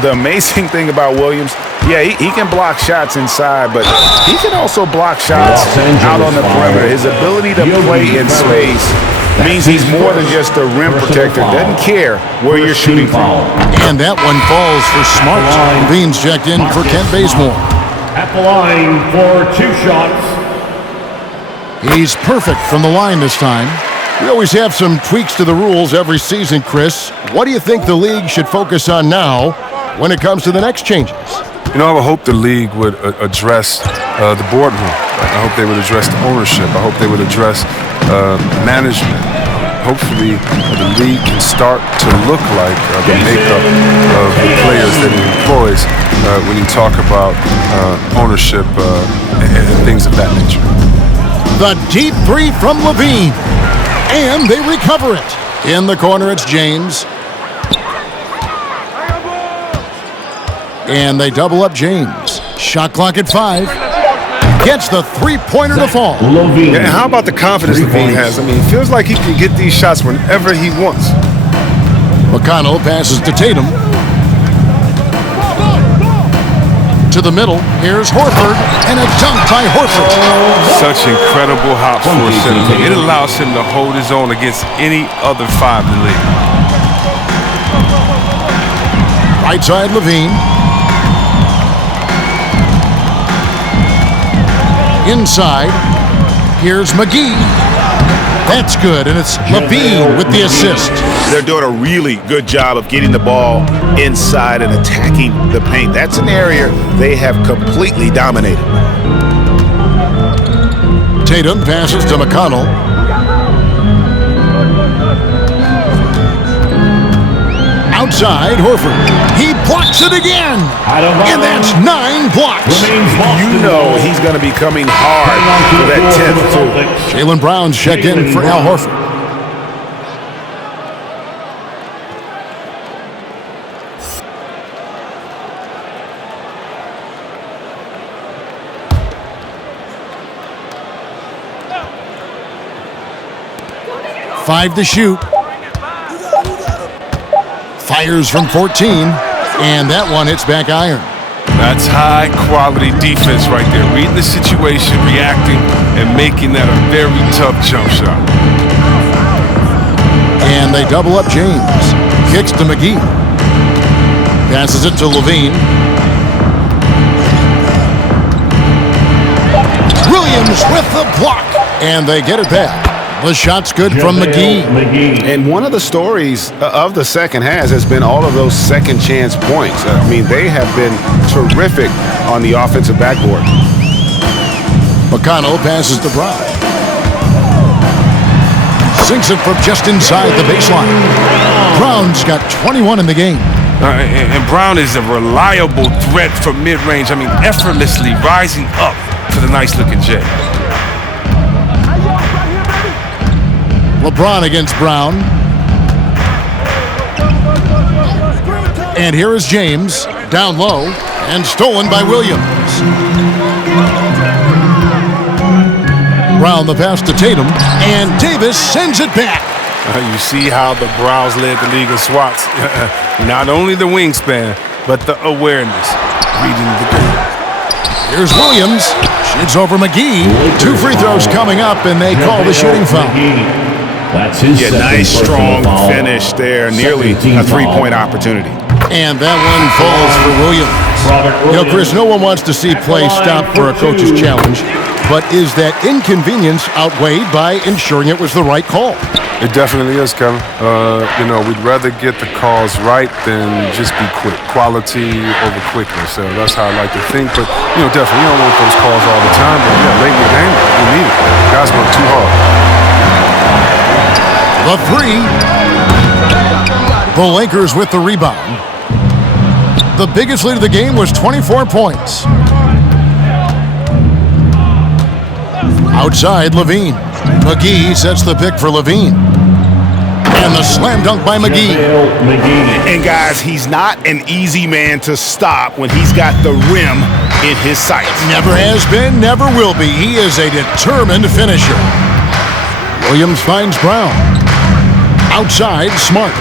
The amazing thing about Williams, yeah, he can block shots inside, but he can also block shots out on the perimeter. His ability to play in space means he's more than just a rim protector. Doesn't care where you're shooting from. And that one falls for Smart. Levine's checked in for Kent Bazemore. At the line for 2 shots. He's perfect from the line this time. We always have some tweaks to the rules every season, Chris. What do you think the league should focus on now when it comes to the next changes? You know, I would hope the league would address the boardroom. I hope they would address the ownership. I hope they would address management. Hopefully, the league can start to look like the makeup of the players that it employs when you talk about ownership and things of that nature. The deep three from Levine. And they recover it. In the corner, it's James. And they double up James. Shot clock at 5. Gets the three-pointer to fall. Yeah, and how about the confidence Levine has? I mean, it feels like he can get these shots whenever he wants. McConnell passes to Tatum. To the middle, here's Horford, and a dunk by Horford. Such incredible hops for a center. It allows him to hold his own against any other 5 in the league. Right side, Levine. Inside, here's McGee. That's good, and it's Levine with the assist. They're doing a really good job of getting the ball inside and attacking the paint. That's an area they have completely dominated. Tatum passes to McConnell. Outside, Horford. He blocks it again. And that's 9 blocks. You know he's going to be coming hard for that 10th, too. Jaylen Brown's checked in for Al Horford. Five to shoot. Fires from 14, and that one hits back iron. That's high-quality defense right there. Reading the situation, reacting, and making that a very tough jump shot. And they double up James. Kicks to McGee. Passes it to Levine. Williams with the block, and they get it back. The shot's good from McGee. And one of the stories of the second half has been all of those second chance points. I mean, they have been terrific on the offensive backboard. McConnell passes to Brown. Sinks it from just inside the baseline. Brown's got 21 in the game. And Brown is a reliable threat from mid-range. I mean, effortlessly rising up to the nice-looking J. LeBron against Brown. And here is James, down low, and stolen by Williams. Brown the pass to Tatum, and Davis sends it back. You see how the Browns led the league in swats. Not only the wingspan, but the awareness. Reading the game. Here's Williams. Shoots over McGee. 2 free throws coming up, and they call the shooting foul. That's his nice strong finish there, nearly a 3-point opportunity. And that one falls for Williams. You know, Chris, no one wants to see play stop for a coach's challenge, but is that inconvenience outweighed by ensuring it was the right call? It definitely is, Kevin. You know, we'd rather get the calls right than just be quick. Quality over quickness. So that's how I like to think. But, you know, definitely, you don't want those calls all the time. But, yeah, late in the game, you need it. Guys work too hard. The 3. The Lakers with the rebound. The biggest lead of the game was 24 points. Outside, Levine. McGee sets the pick for Levine. And the slam dunk by McGee. And guys, he's not an easy man to stop when he's got the rim in his sights. Never has been, never will be. He is a determined finisher. Williams finds Brown. Outside, Smart.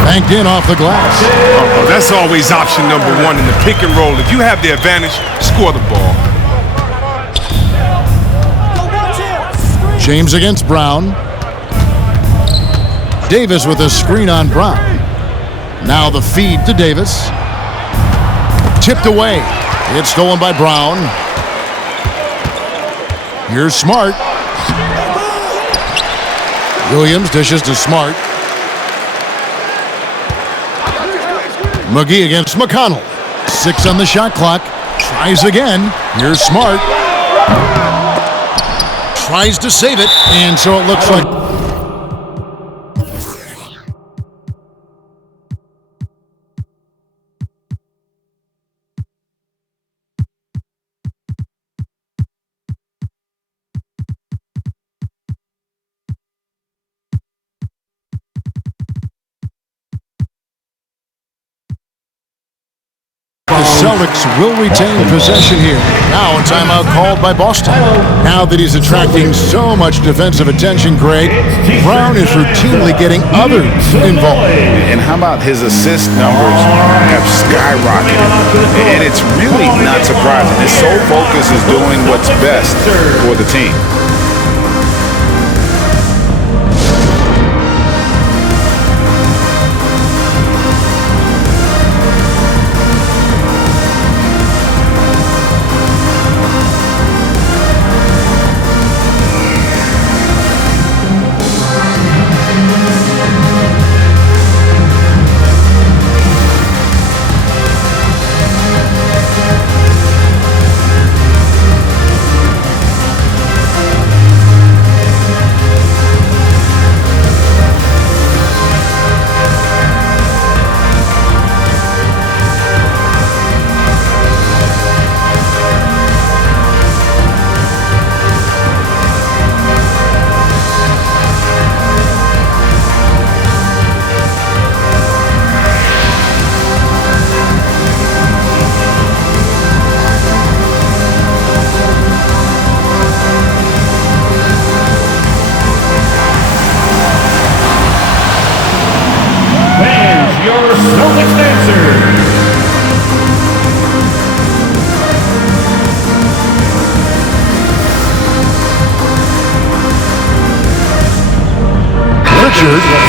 Banked in off the glass. That's always option number 1 in the pick and roll. If you have the advantage, score the ball. James against Brown. Davis with a screen on Brown. Now the feed to Davis. Tipped away. It's stolen by Brown. Here's Smart. Williams dishes to Smart. McGee against McConnell. 6 on the shot clock. Tries again. Here's Smart. Tries to save it, and so it looks like... The Celtics will retain possession here. Now a timeout called by Boston. Now that he's attracting so much defensive attention, Greg, Brown is routinely getting others involved. And how about his assist numbers have skyrocketed? And it's really not surprising. His sole focus is doing what's best for the team.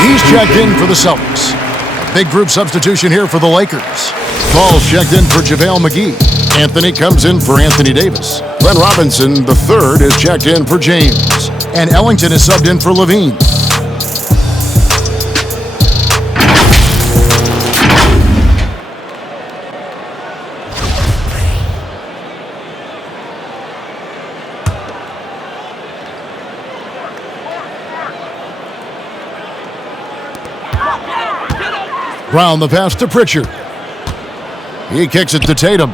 He's checked in for the Celtics. A big group substitution here for the Lakers. Ball's checked in for JaVale McGee. Anthony comes in for Anthony Davis. Glenn Robinson, the third, is checked in for James. And Ellington is subbed in for Levine. Brown the pass to Pritchard. He kicks it to Tatum.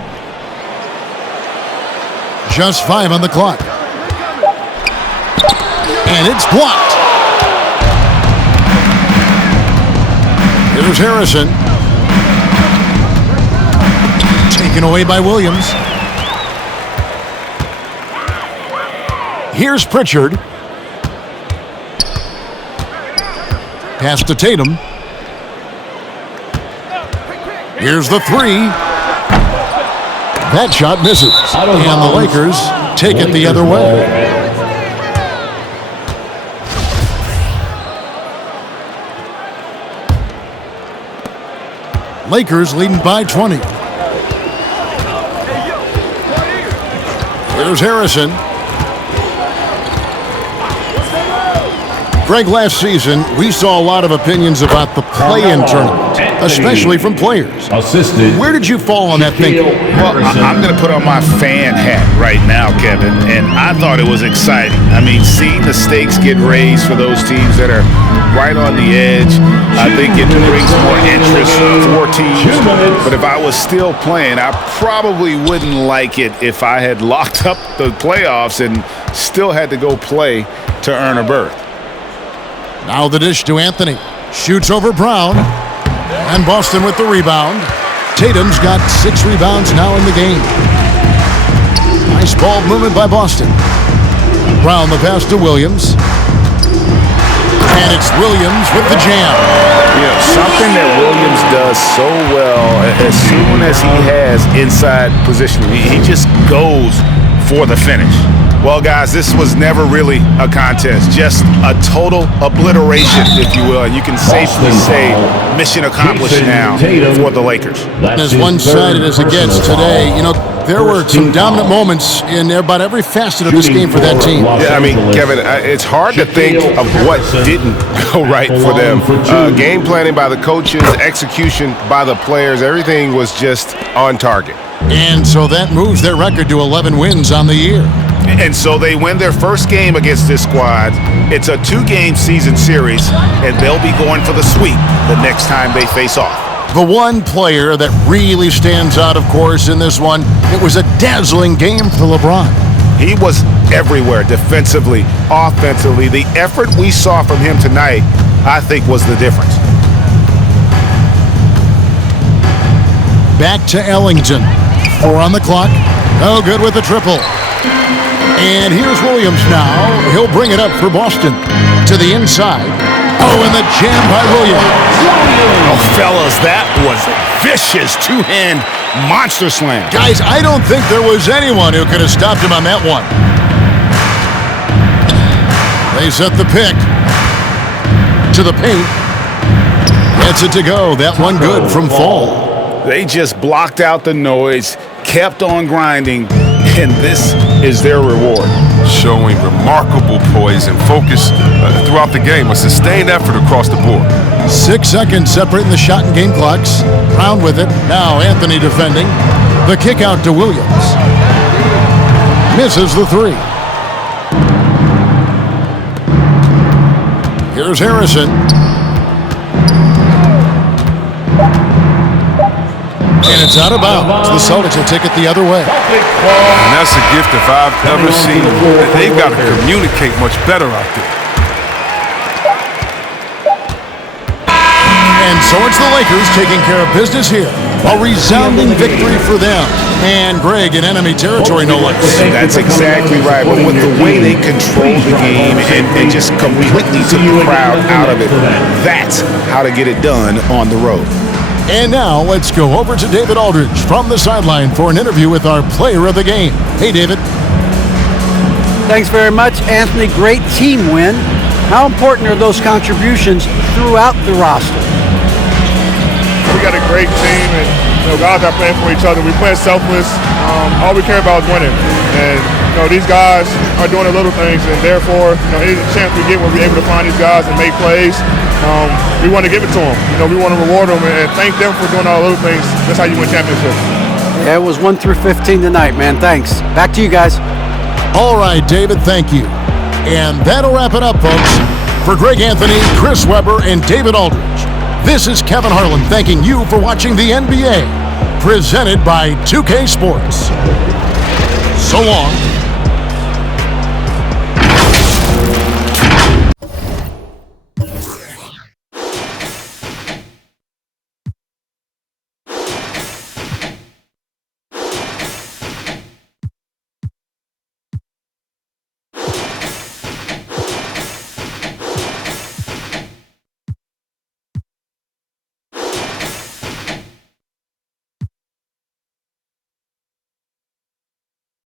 Just 5 on the clock. And it's blocked. Here's Harrison. Taken away by Williams. Here's Pritchard. Pass to Tatum. Here's the three. That shot misses. And the Lakers take it the other way. Lakers leading by 20. Here's Harrison. Greg, last season, we saw a lot of opinions about the play-in tournament, especially from players. Where did you fall on that thinking? Well, I'm going to put on my fan hat right now, Kevin, and I thought it was exciting. I mean, seeing the stakes get raised for those teams that are right on the edge, I think it brings more interest for teams. But if I was still playing, I probably wouldn't like it if I had locked up the playoffs and still had to go play to earn a berth. Now the dish to Anthony. Shoots over Brown. And Boston with the rebound. Tatum's got 6 rebounds now in the game. Nice ball movement by Boston. Brown the pass to Williams. And it's Williams with the jam. You know, something that Williams does so well, as soon as he has inside position, he just goes for the finish. Well, guys, this was never really a contest, just a total obliteration, if you will. And you can safely say mission accomplished now for the Lakers. As one-sided as it gets today, you know, there were some dominant moments in about every facet of this game for that team. Yeah, I mean, Kevin, it's hard to think of what didn't go right for them. Game planning by the coaches, execution by the players, everything was just on target. And so that moves their record to 11 wins on the year. And so they win their first game against this squad. It's a 2-game season series, and they'll be going for the sweep the next time they face off. The one player that really stands out, of course, in this one, it was a dazzling game for LeBron. He was everywhere, defensively, offensively. The effort we saw from him tonight, I think, was the difference. Back to Ellington. 4 on the clock. Oh, good with the triple. And here's Williams now. He'll bring it up for Boston. To the inside. Oh, and the jam by Williams. Oh, fellas, that was a vicious two-hand monster slam. Guys, I don't think there was anyone who could have stopped him on that one. They set the pick. To the paint. Gets it to go. That one good from Fall. They just blocked out the noise, kept on grinding, and this is their reward. Showing remarkable poise and focus throughout the game. A sustained effort across the board. 6 seconds separating the shot and game clocks. Brown with it. Now Anthony defending. The kick out to Williams. Misses the 3. Here's Harrison. And it's out of bounds. The Celtics will take it the other way. And that's a gift if I've ever seen. They've got to communicate much better out there. And so it's the Lakers taking care of business here. A resounding victory for them. And Greg in enemy territory, no less. That's exactly right. But with the way they controlled the game and just completely took the crowd out of it, that's how to get it done on the road. And now let's go over to David Aldridge from the sideline for an interview with our player of the game. Hey, David. Thanks very much, Anthony. Great team win. How important are those contributions throughout the roster? We got a great team, and guys are playing for each other. We play selfless. All we care about is winning. And these guys are doing the little things, and therefore, any chance we get when we're able to find these guys and make plays, we want to give it to them. We want to reward them and thank them for doing all the little things. That's how you win championships. Yeah, it was 1 through 15 tonight, man. Thanks. Back to you guys. All right, David, thank you. And that'll wrap it up, folks. For Greg Anthony, Chris Webber, and David Aldridge, this is Kevin Harlan thanking you for watching the NBA, presented by 2K Sports. So long.